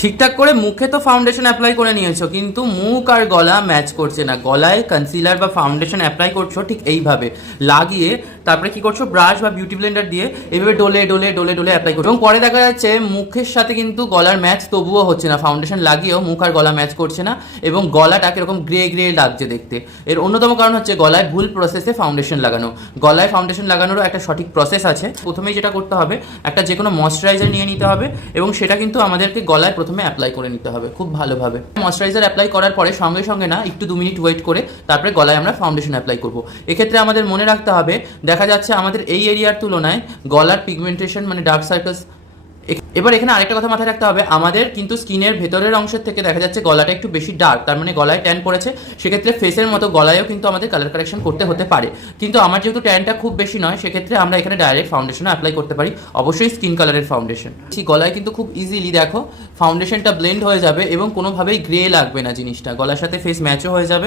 ঠিকঠাক করে মুখে তো ফাউন্ডেশন অ্যাপ্লাই করে নিয়েছো, কিন্তু মুখ আর গলা ম্যাচ করছে না। গলায় কনসিলার বা ফাউন্ডেশন অ্যাপ্লাই করছ ঠিক এইভাবে। লাগিয়ে তারপরে কি করছ? ব্রাশ বা বিউটি ব্লেন্ডার দিয়ে এইভাবে ডোলে ডোলে ডোলে ডোলে অ্যাপ্লাই করছ। এবং পরে দেখা যাচ্ছে মুখের সাথে কিন্তু গলার ম্যাচ তবুও হচ্ছে না। ফাউন্ডেশন লাগিয়েও মুখ আর গলা ম্যাচ করছে না এবং গলাটা কীরকম গ্রে গ্রে লাগছে দেখতে। এর অন্যতম কারণ হচ্ছে গলায় ভুল প্রসেসে ফাউন্ডেশন লাগানো। গলায় ফাউন্ডেশন লাগানোরও একটা সঠিক প্রসেস আছে। প্রথমেই যেটা করতে হবে, একটা যে কোনো ময়শ্চারাইজার নিয়ে নিতে হবে এবং সেটা কিন্তু আমাদেরকে গলায় প্রথমে অ্যাপ্লাই করে নিতে হবে, খুব ভালোভাবে। ময়শ্চারাইজার অ্যাপ্লাই করার পরে সঙ্গে সঙ্গে না একটু দু মিনিট ওয়েট করে তারপরে গলায় আমরা ফাউন্ডেশন অ্যাপ্লাই করব। এক্ষেত্রে আমাদের মনে রাখতে হবে, দেখা যাচ্ছে আমাদের এই এরিয়ার তুলনায় গলার পিগমেন্টেশন মানে ডার্ক সার্কেলস এবার এখানে আরেকটা কথা মাথায় রাখতে হবে। আমাদের কিন্তু স্কিনের ভেতরের অংশের থেকে দেখা যাচ্ছে গলাটা একটু বেশি ডার্ক তার মানে গলায় ট্যান পড়েছে। সেক্ষেত্রে ফেসের মতো গলায়ও কিন্তু আমাদের কালার কারেকশন করতে হতে পারে। কিন্তু আমার যেহেতু ট্যানটা খুব বেশি নয়, সেক্ষেত্রে আমরা এখানে ডাইরেক্ট ফাউন্ডেশনও অ্যাপ্লাই করতে পারি। অবশ্যই স্কিন কালারের ফাউন্ডেশন সেই গলায় কিন্তু খুব ইজিলি দেখো ফাউন্ডেশনটা ব্লেন্ড হয়ে যাবে এবং কোনোভাবেই গ্রে লাগবে না জিনিসটা। গলার সাথে ফেস ম্যাচও হয়ে যাবে।